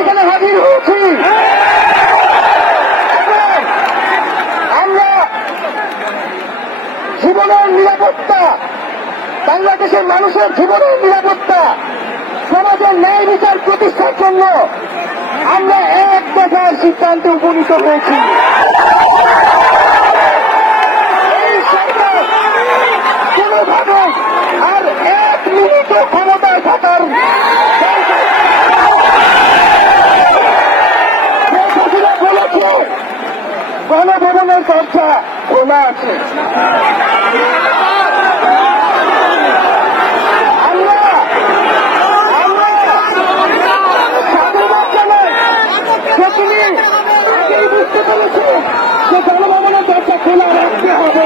এখানে হাজির হয়েছি। আমরা জীবনের নিরাপত্তা, বাংলাদেশের মানুষের জীবনের নিরাপত্তা, সমাজের ন্যায় বিচার প্রতিষ্ঠার জন্য আমরা এক দেখার সিদ্ধান্তে উপনীত হয়েছি। গণভবনের দরজা খোলা আছে। বুঝতে গণভবনের দরজা খোলা রাখতে হবে।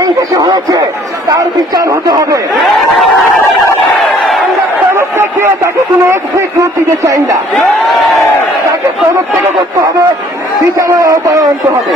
এই দেশে হয়েছে, তার বিচার হতে হবে। তাকে কোনো এক্সিট রুট দিতে চাই না। তাকে পদত্যাগ করতে হবে, বিচারের আওতায় আনতে হবে।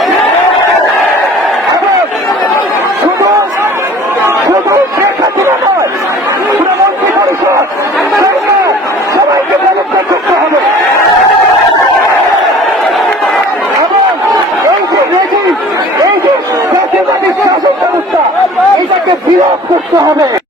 বিরোধ করতে হবে।